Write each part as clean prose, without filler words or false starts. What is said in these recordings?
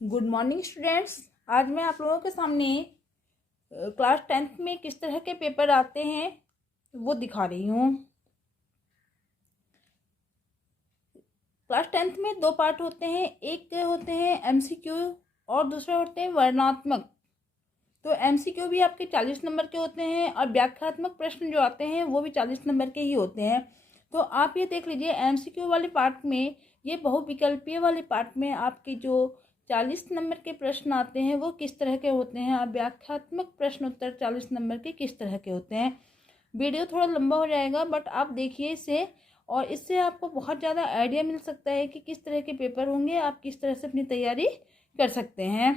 Good morning students. आज मैं आप लोगों के सामने क्लास 10th में किस तरह के पेपर आते हैं वो दिखा रही हूँ। क्लास 10th में दो पार्ट होते हैं, एक होते हैं एमसीक्यू और दूसरे होते हैं वर्णनात्मक। तो एमसीक्यू भी आपके 40 नंबर के होते हैं और व्याख्यात्मक प्रश्न जो आते हैं वो भी 40 नंबर के ही होते हैं। तो आप ये देख लीजिए, एमसीक्यू वाले पार्ट में, ये बहुविकल्पीय वाले पार्ट में आपके जो 40 नंबर के प्रश्न आते हैं वो किस तरह के होते हैं और व्याख्यात्मक प्रश्न उत्तर 40 नंबर के किस तरह के होते हैं। वीडियो थोड़ा लंबा हो जाएगा बट आप देखिए इसे, और इससे आपको बहुत ज़्यादा आइडिया मिल सकता है कि किस तरह के पेपर होंगे, आप किस तरह से अपनी तैयारी कर सकते हैं।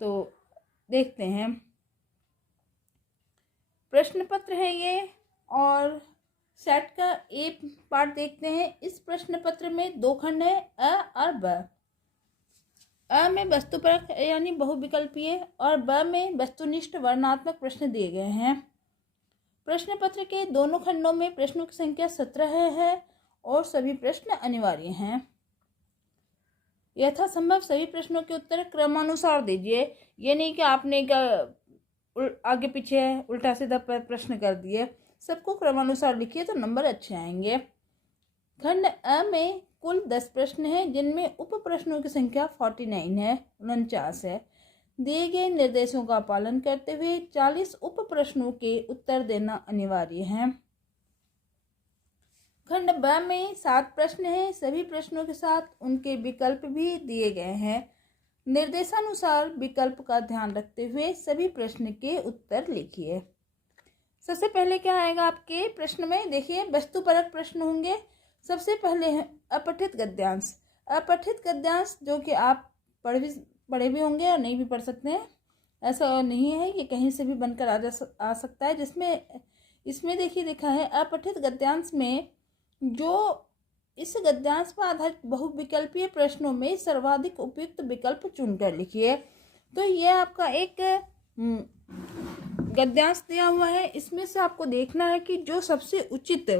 तो देखते हैं, प्रश्न पत्र है ये और सेट का ए पार्ट देखते हैं। इस प्रश्न पत्र में दो खंड है, अ और ब। अ में वस्तुपरक यानी बहुविकल्पीय और ब में वस्तुनिष्ठ वर्णनात्मक प्रश्न दिए गए हैं। प्रश्न पत्र के दोनों खंडों में प्रश्नों की संख्या 17 है और सभी प्रश्न अनिवार्य हैं। यथासंभव सभी प्रश्नों के उत्तर क्रमानुसार दीजिए। ये नहीं कि आपने आगे पीछे उल्टा सीधा प्रश्न कर दिए, सबको क्रमानुसार लिखिए तो नंबर अच्छे आएंगे। खंड अ में कुल 10 प्रश्न हैं जिनमें उप प्रश्नों की संख्या 49 है, 49 है। दिए गए निर्देशों का पालन करते हुए 40 उप प्रश्नों के उत्तर देना अनिवार्य है। खंड ब में 7 प्रश्न हैं, सभी प्रश्नों के साथ उनके विकल्प भी दिए गए हैं। निर्देशानुसार विकल्प का ध्यान रखते हुए सभी प्रश्न के उत्तर लिखिए। सबसे पहले क्या आएगा आपके प्रश्न में, देखिए वस्तुपरक प्रश्न होंगे। सबसे पहले है अपठित गद्यांश। अपठित गद्यांश जो कि आप पढ़े भी होंगे और नहीं भी पढ़ सकते हैं, ऐसा नहीं है, ये कहीं से भी बनकर आ सकता है। जिसमें इसमें देखिए लिखा है अपठित गद्यांश में जो इस गद्यांश पर आधारित बहुविकल्पीय प्रश्नों में सर्वाधिक उपयुक्त विकल्प चुनकर लिखिए। तो ये आपका एक गद्यांश दिया हुआ है, इसमें से आपको देखना है कि जो सबसे उचित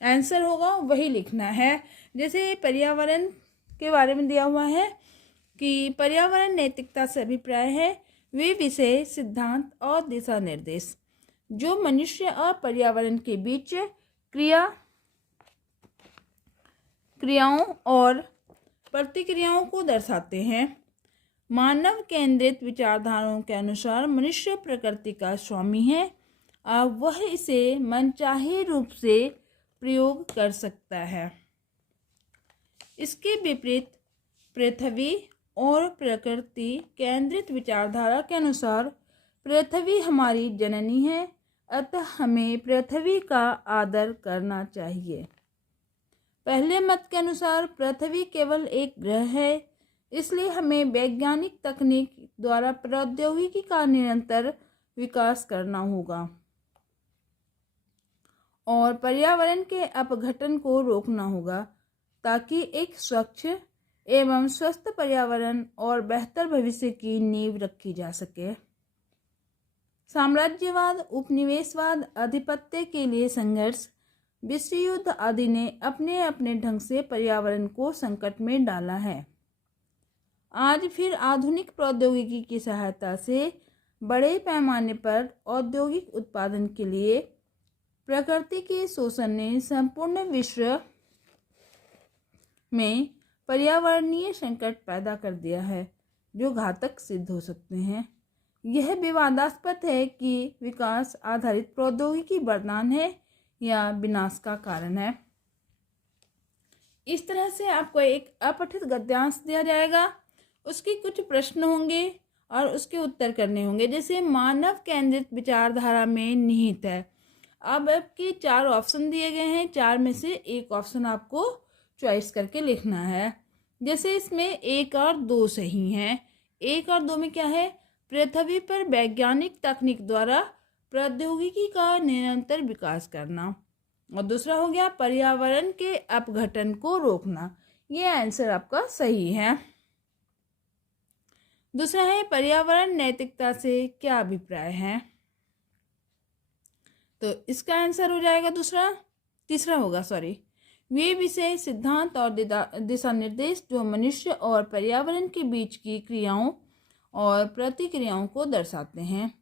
आंसर होगा वही लिखना है। जैसे पर्यावरण के बारे में दिया हुआ है कि पर्यावरण नैतिकता से अभिप्राय है, वे विषय, सिद्धांत और दिशा निर्देश जो मनुष्य और पर्यावरण के बीच क्रियाओं और प्रतिक्रियाओं को दर्शाते हैं। मानव केंद्रित विचारधाराओं के अनुसार मनुष्य प्रकृति का स्वामी है और वह इसे मनचाहे रूप से प्रयोग कर सकता है। इसके विपरीत पृथ्वी और प्रकृति केंद्रित विचारधारा के अनुसार पृथ्वी हमारी जननी है, अतः हमें पृथ्वी का आदर करना चाहिए। पहले मत के अनुसार पृथ्वी केवल एक ग्रह है, इसलिए हमें वैज्ञानिक तकनीक द्वारा प्रौद्योगिकी का निरंतर विकास करना होगा और पर्यावरण के अपघटन को रोकना होगा ताकि एक स्वच्छ एवं स्वस्थ पर्यावरण और बेहतर भविष्य की नींव रखी जा सके। साम्राज्यवाद, उपनिवेशवाद, आधिपत्य के लिए संघर्ष, विश्व युद्ध आदि ने अपने अपने ढंग से पर्यावरण को संकट में डाला है। आज फिर आधुनिक प्रौद्योगिकी की सहायता से बड़े पैमाने पर औद्योगिक उत्पादन के लिए प्रकृति के शोषण ने संपूर्ण विश्व में पर्यावरणीय संकट पैदा कर दिया है जो घातक सिद्ध हो सकते हैं। यह विवादास्पद है कि विकास आधारित प्रौद्योगिकी वरदान है या विनाश का कारण है। इस तरह से आपको एक अपठित गद्यांश दिया जाएगा, उसके कुछ प्रश्न होंगे और उसके उत्तर करने होंगे। जैसे मानव केंद्रित विचारधारा में निहित है। अब आपके 4 ऑप्शन दिए गए हैं, 4 में से एक ऑप्शन आपको चॉइस करके लिखना है। जैसे इसमें 1 और 2 सही हैं। 1 और 2 में क्या है, पृथ्वी पर वैज्ञानिक तकनीक द्वारा प्रौद्योगिकी का निरंतर विकास करना, और दूसरा हो गया पर्यावरण के अपघटन को रोकना। ये आंसर आपका सही है। दूसरा है पर्यावरण नैतिकता से क्या अभिप्राय है, तो इसका आंसर हो जाएगा तीसरा होगा वे विषय, सिद्धांत और दिशा निर्देश जो मनुष्य और पर्यावरण के बीच की क्रियाओं और प्रतिक्रियाओं को दर्शाते हैं।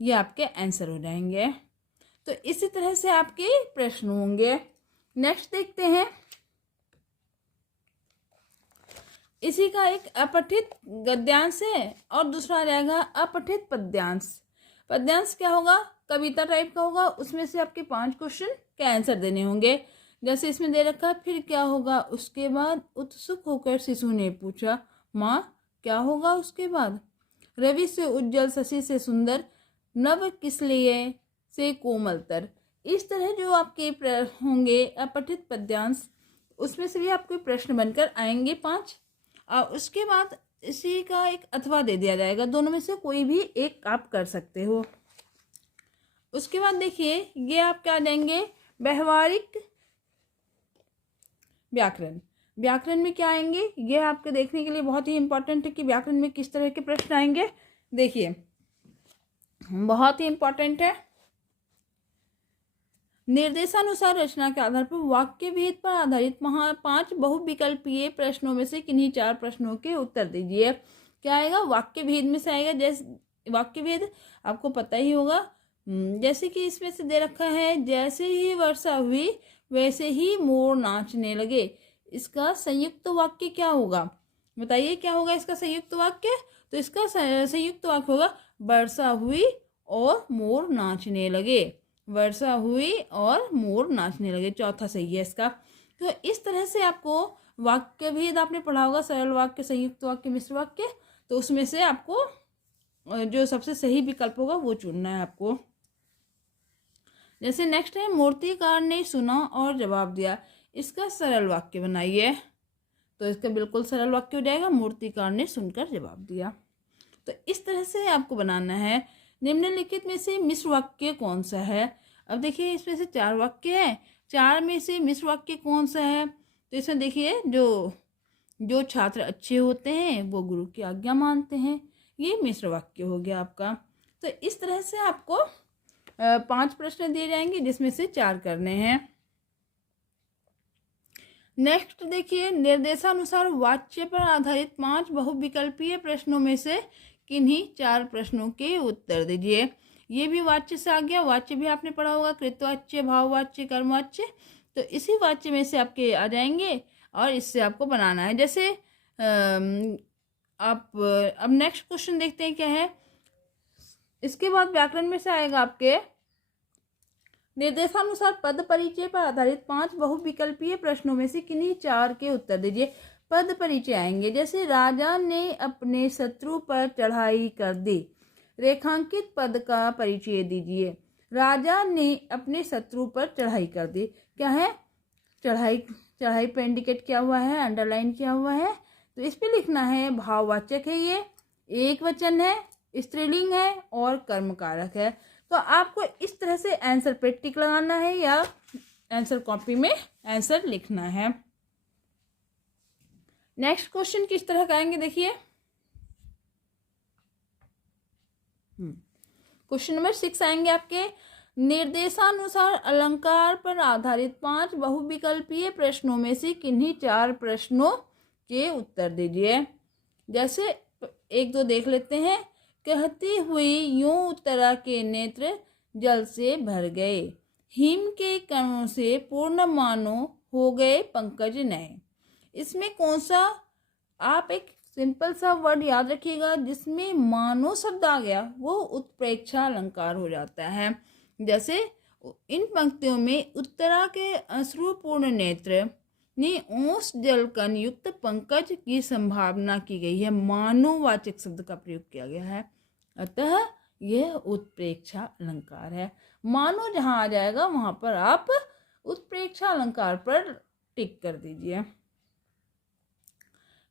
ये आपके आंसर हो जाएंगे। तो इसी तरह से आपके प्रश्न होंगे। नेक्स्ट देखते हैं, इसी का एक अपठित गद्यांश है और दूसरा रहेगा अपठित पद्यांश। पद्यांश क्या होगा, कविता टाइप का होगा, उसमें से आपके 5 क्वेश्चन के आंसर देने होंगे। जैसे इसमें दे रखा है, फिर क्या होगा उसके बाद, उत्सुक होकर शिशु ने पूछा, माँ क्या होगा उसके बाद, रवि से उज्जवल, शशि से सुंदर, नव किस लिए से कोमलतर। इस तरह जो आपके होंगे अपठित पद्यांश, उसमें से भी आपको प्रश्न बनकर आएंगे 5। और उसके बाद इसी का एक अथवा दे दिया जाएगा, दोनों में से कोई भी एक आप कर सकते हो। उसके बाद देखिए, ये आप क्या देंगे, व्यवहारिक व्याकरण। व्याकरण में क्या आएंगे, ये आपके देखने के लिए बहुत ही इंपॉर्टेंट है कि व्याकरण में किस तरह के प्रश्न आएंगे। देखिए, बहुत ही इंपॉर्टेंट है। निर्देशानुसार रचना के आधार पर वाक्य भेद पर आधारित 5 बहुविकल्पीय प्रश्नों में से किन्हीं 4 प्रश्नों के उत्तर दीजिए। क्या आएगा, वाक्य भेद में से आएगा। जैसे वाक्य भेद आपको पता ही होगा, जैसे कि इसमें से दे रखा है, जैसे ही वर्षा हुई वैसे ही मोर नाचने लगे। इसका संयुक्त वाक्य क्या होगा, बताइए क्या होगा इसका संयुक्त वाक्य। तो इसका संयुक्त वाक्य होगा, वर्षा हुई और मोर नाचने लगे। वर्षा हुई और मोर नाचने लगे, चौथा सही है इसका। तो इस तरह से आपको वाक्य भेद आपने पढ़ा होगा, सरल वाक्य, संयुक्त वाक्य, मिश्र वाक्य। तो उसमें से आपको जो सबसे सही विकल्प होगा वो चुनना है आपको। जैसे नेक्स्ट है, मूर्तिकार ने सुना और जवाब दिया। इसका सरल वाक्य बनाइए। तो इसका बिल्कुल सरल वाक्य हो जाएगा, मूर्तिकार ने सुनकर जवाब दिया। तो इस तरह से आपको बनाना है। निम्नलिखित में से मिश्र वाक्य कौन सा है। अब देखिए, इसमें से 4 वाक्य है, 4 में से मिश्र वाक्य कौन सा है। तो इसमें देखिए, जो छात्र अच्छे होते हैं वो गुरु की आज्ञा मानते हैं, ये मिश्र वाक्य हो गया आपका। तो इस तरह से आपको 5 प्रश्न दिए जाएंगे, जिसमें से 4 करने हैं। नेक्स्ट देखिए, निर्देशानुसार वाच्य पर आधारित 5 बहुविकल्पीय प्रश्नों में से किन्हीं 4 प्रश्नों के उत्तर दीजिए। ये भी वाच्य से आ गया। वाच्य भी आपने पढ़ा होगा, कृतवाच्य, भाववाच्य, कर्मवाच्य। तो इसी वाच्य में से आपके आ जाएंगे और इससे आपको बनाना है। जैसे आप अब नेक्स्ट क्वेश्चन देखते हैं क्या है। इसके बाद व्याकरण में से आएगा आपके, निर्देशानुसार पद परिचय पर आधारित 5 बहुविकल्पीय प्रश्नों में से किन्हीं 4 के उत्तर दीजिए। पद परिचय आएंगे, जैसे राजा ने अपने शत्रु पर चढ़ाई कर दी। रेखांकित पद का परिचय दीजिए। राजा ने अपने शत्रु पर चढ़ाई कर दी, क्या है, चढ़ाई पे इंडिकेट किया हुआ है, अंडरलाइन किया हुआ है। तो इस पे लिखना है भाववाचक है, ये एक वचन है, स्त्रीलिंग है और कर्मकारक है। तो आपको इस तरह से आंसर पे टिक लगाना है या आंसर कॉपी में आंसर लिखना है। नेक्स्ट क्वेश्चन किस तरह का आएंगे, देखिए क्वेश्चन नंबर 6 आएंगे आपके, निर्देशानुसार अलंकार पर आधारित 5 बहुविकल्पीय प्रश्नों में से किन्हीं 4 प्रश्नों के उत्तर दीजिए। जैसे 1-2 देख लेते हैं। कहती हुई यूं उत्तरा के नेत्र जल से भर गए, हिम के कणों से पूर्ण मानो हो गए पंकज नए। इसमें कौन सा, आप एक सिंपल सा वर्ड याद रखिएगा, जिसमें मानो शब्द आ गया वो उत्प्रेक्षा अलंकार हो जाता है। जैसे इन पंक्तियों में उत्तरा के अश्रुपूर्ण नेत्र ने ओस जलकण युक्त पंकज की संभावना की गई है, मानोवाचक शब्द का प्रयोग किया गया है, अतः यह उत्प्रेक्षा अलंकार है। मानो जहां आ जाएगा वहां पर आप उत्प्रेक्षा अलंकार पर टिक कर दीजिए।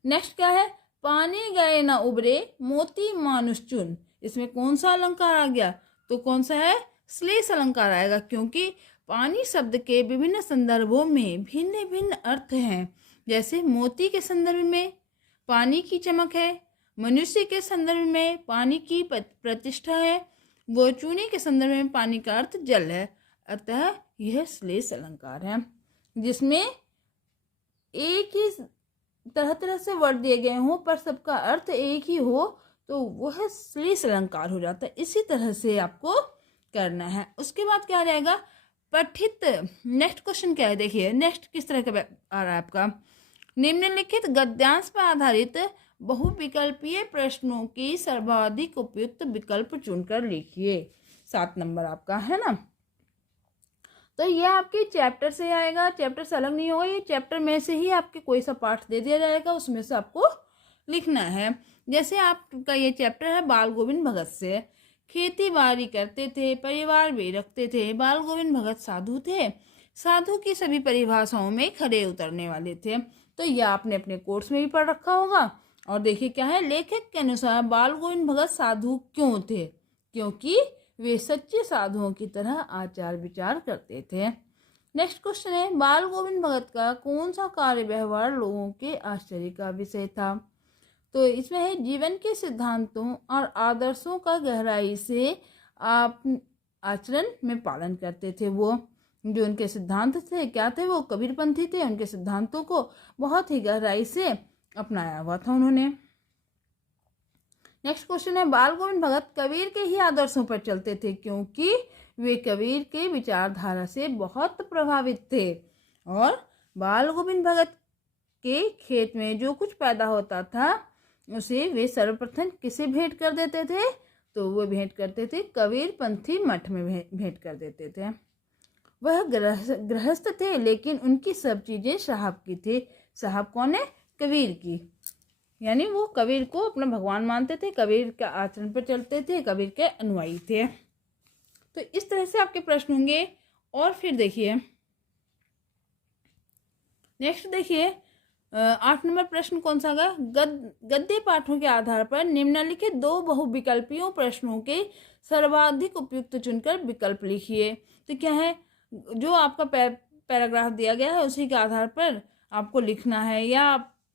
नेक्स्ट क्या है, पानी गए न उबरे मोती मानुष चुन। इसमें कौन सा अलंकार आ गया, तो कौन सा है, श्लेष अलंकार आएगा, क्योंकि पानी शब्द के विभिन्न संदर्भों में भिन्न भिन्न अर्थ हैं। जैसे मोती के संदर्भ में पानी की चमक है, मनुष्य के संदर्भ में पानी की प्रतिष्ठा है, वो चूने के संदर्भ में पानी का अर्थ जल है, अतः यह श्लेष अलंकार है, जिसमें एक ही तरह तरह से वर्ड दिए गए हों पर सबका अर्थ एक ही हो तो वह श्लीष अलंकार हो जाता है। इसी तरह से आपको करना है। उसके बाद क्या रहेगा, पठित। नेक्स्ट क्वेश्चन क्या है, देखिए नेक्स्ट किस तरह का आ रहा है आपका। निम्नलिखित गद्यांश पर आधारित बहुविकल्पीय प्रश्नों की सर्वाधिक उपयुक्त विकल्प चुनकर लिखिए। 7 नंबर आपका है ना। तो ये आपके चैप्टर से आएगा, चैप्टर से अलग नहीं होगा, ये चैप्टर में से ही आपके कोई सा पाठ दे दिया जाएगा, उसमें से आपको लिखना है। जैसे आपका ये चैप्टर है बाल गोविंद भगत से। खेती बाड़ी करते थे, परिवार भी रखते थे, बाल गोविंद भगत साधु थे, साधु की सभी परिभाषाओं में खड़े उतरने वाले थे। तो यह आपने अपने कोर्स में भी पढ़ रखा होगा। और देखिए क्या है, लेखक के अनुसार बाल गोविंद भगत साधु क्यों थे, क्योंकि वे सच्चे साधुओं की तरह आचार विचार करते थे। नेक्स्ट क्वेश्चन है, बाल गोविंद भगत का कौन सा कार्य व्यवहार लोगों के आश्चर्य का विषय था। तो इसमें है, जीवन के सिद्धांतों और आदर्शों का गहराई से आप आचरण में पालन करते थे। वो जो उनके सिद्धांत थे क्या थे, वो कबीरपंथी थे। उनके सिद्धांतों को बहुत ही गहराई से अपनाया हुआ था उन्होंने। नेक्स्ट क्वेश्चन है, बाल गोविंद भगत कबीर के ही आदर्शों पर चलते थे क्योंकि वे कबीर के विचारधारा से बहुत प्रभावित थे। और बाल गोविंद भगत के खेत में जो कुछ पैदा होता था उसे वे सर्वप्रथम किसे भेंट कर देते थे, तो वो भेंट करते थे कबीर पंथी मठ में भेंट कर देते थे। वह गृहस्थ थे लेकिन उनकी सब चीजें साहब की थी। साहब कौन है, कबीर की, यानी वो कबीर को अपना भगवान मानते थे, कबीर के आचरण पर चलते थे, कबीर के अनुयायी थे। तो इस तरह से आपके प्रश्न होंगे। और फिर देखिए नेक्स्ट, देखिए 8 नंबर प्रश्न कौन सा होगा, गद्य पाठों के आधार पर निम्नलिखित 2 बहुविकल्पीय प्रश्नों के सर्वाधिक उपयुक्त चुनकर विकल्प लिखिए। तो क्या है, जो आपका पैराग्राफ दिया गया है उसी के आधार पर आपको लिखना है, या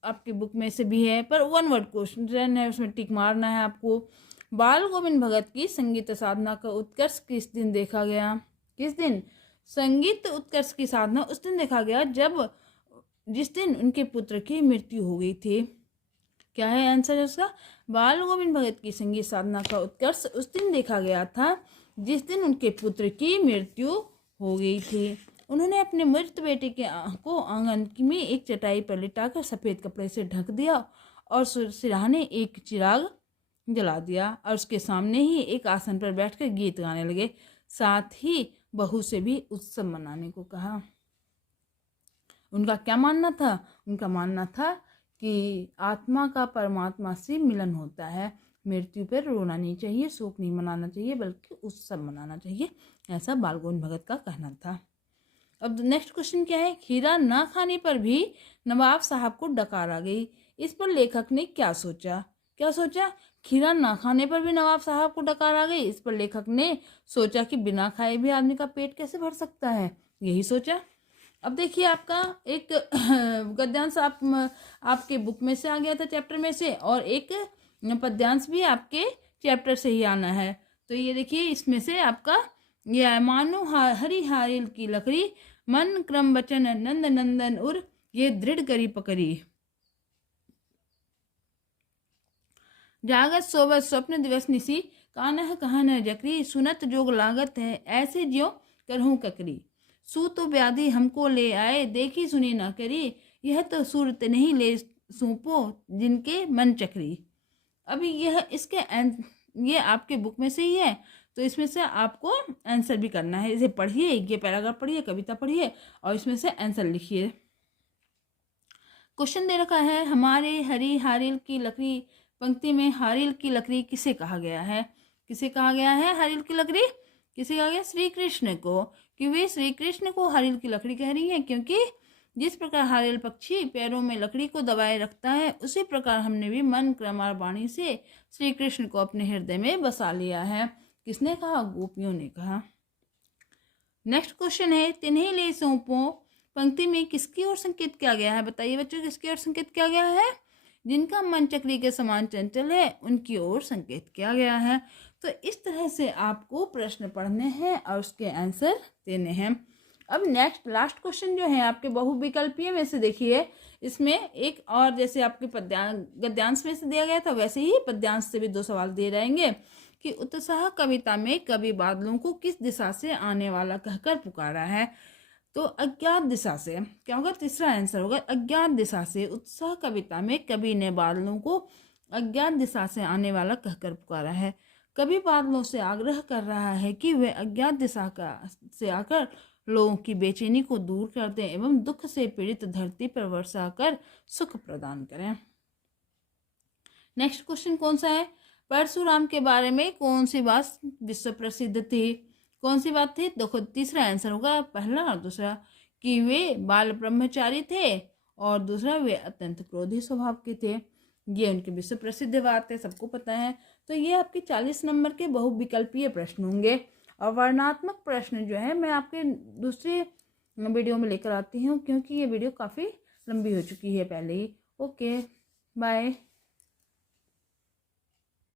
आपकी बुक में से भी है, पर 1 वर्ड क्वेश्चन है, उसमें टिक मारना है आपको। बाल गोविंद भगत की संगीत साधना का उत्कर्ष किस दिन देखा गया। किस दिन संगीत उत्कर्ष की साधना उस दिन देखा गया जिस दिन उनके पुत्र की मृत्यु हो गई थी। क्या है आंसर है उसका, बाल गोविंद भगत की संगीत साधना का उत्कर्ष उस दिन देखा गया था जिस दिन उनके पुत्र की मृत्यु हो गई थी। उन्होंने अपने मृत बेटे को आंगन में एक चटाई पर लिटाकर सफ़ेद कपड़े से ढक दिया और सिरहाने एक चिराग जला दिया और उसके सामने ही एक आसन पर बैठकर गीत गाने लगे। साथ ही बहू से भी उत्सव मनाने को कहा। उनका क्या मानना था, उनका मानना था कि आत्मा का परमात्मा से मिलन होता है, मृत्यु पर रोना नहीं चाहिए, शोक नहीं मनाना चाहिए, बल्कि उत्सव मनाना चाहिए, ऐसा बाल गोविंद भगत का कहना था। अब नेक्स्ट क्वेश्चन क्या है, खीरा ना खाने पर भी नवाब साहब को डकार आ गई। इस पर लेखक ने क्या सोचा। क्या सोचा, खीरा ना खाने पर भी नवाब साहब को डकार आ गई। इस पर लेखक ने सोचा कि बिना खाए भी आदमी का पेट कैसे भर सकता है, यही सोचा। अब देखिए आपका एक गद्यांश आपके बुक में से आ गया था, चैप्टर में से, और एक पद्यांश भी आपके चैप्टर से ही आना है। तो ये देखिए इसमें से आपका यह मानो हरी हारिल की लकड़ी, मन क्रम बचन नंद नंदन उर, ये दृढ़ करी पकड़ी, जागत सोबत स्वप्न दिवस निसी, कानह कहन जकरी, सुनत जोग लागत है ऐसे ज्यो करहूं ककरी, सू तो व्याधि हमको ले आए, देखी सुनी ना करी, यह तो सूरत नहीं ले सूपो जिनके मन चकरी। अभी यह ये आपके बुक में से ही है, तो इसमें से आपको आंसर भी करना है। इसे पढ़िए, ये पैराग्राफ पढ़िए, कविता पढ़िए और इसमें से आंसर लिखिए। क्वेश्चन दे रखा है, हमारे हरी हारिल की लकड़ी, पंक्ति में हारिल की लकड़ी किसे कहा गया है। किसे कहा गया है हारिल की लकड़ी, किसे कहा गया, श्री कृष्ण को। कि वे श्री कृष्ण को हारिल की लकड़ी कह रही है, क्योंकि जिस प्रकार हारिल पक्षी पैरों में लकड़ी को दबाए रखता है, उसी प्रकार हमने भी मन क्रम और वाणी से श्री कृष्ण को अपने हृदय में बसा लिया है। किसने कहा, गोपियों ने कहा। नेक्स्ट क्वेश्चन है, तिन्हीं ले सौंपो, पंक्ति में किसकी ओर संकेत किया गया है। बताइए बच्चों, किसकी ओर संकेत किया गया है। जिनका मन चक्री के समान चंचल है उनकी ओर संकेत किया गया है। तो इस तरह से आपको प्रश्न पढ़ने हैं और उसके आंसर देने हैं। अब नेक्स्ट लास्ट क्वेश्चन जो है आपके बहुविकल्पीय में से देखिए, इसमें एक और जैसे आपके गद्यांश में से दिया गया था वैसे ही पद्यांश से भी 2 सवाल दिए रहेंगे कि उत्साह कविता में कवि बादलों को किस दिशा से आने वाला कहकर पुकारा है। तो अज्ञात दिशा से क्या होगा, तीसरा आंसर होगा अज्ञात दिशा से। उत्साह कविता में कवि ने बादलों को अज्ञात दिशा से आने वाला कहकर पुकारा है। कवि बादलों से आग्रह कर रहा है कि वे अज्ञात दिशा से आकर लोगों की बेचैनी को दूर कर दें एवं दुख से पीड़ित धरती पर वर्षा कर सुख प्रदान करें। नेक्स्ट क्वेश्चन कौन सा है, परशुराम के बारे में कौन सी बात विश्व प्रसिद्ध थी। कौन सी बात थी, देखो तीसरा आंसर होगा पहला और दूसरा, कि वे बाल ब्रह्मचारी थे और दूसरा वे अत्यंत क्रोधी स्वभाव के थे। ये उनकी विश्व प्रसिद्ध बात है, सबको पता है। तो ये आपके 40 नंबर के बहुविकल्पीय प्रश्न होंगे। और वर्णनात्मक प्रश्न जो है मैं आपके दूसरे वीडियो में लेकर आती हूँ, क्योंकि ये वीडियो काफ़ी लंबी हो चुकी है पहले ही। Okay bye.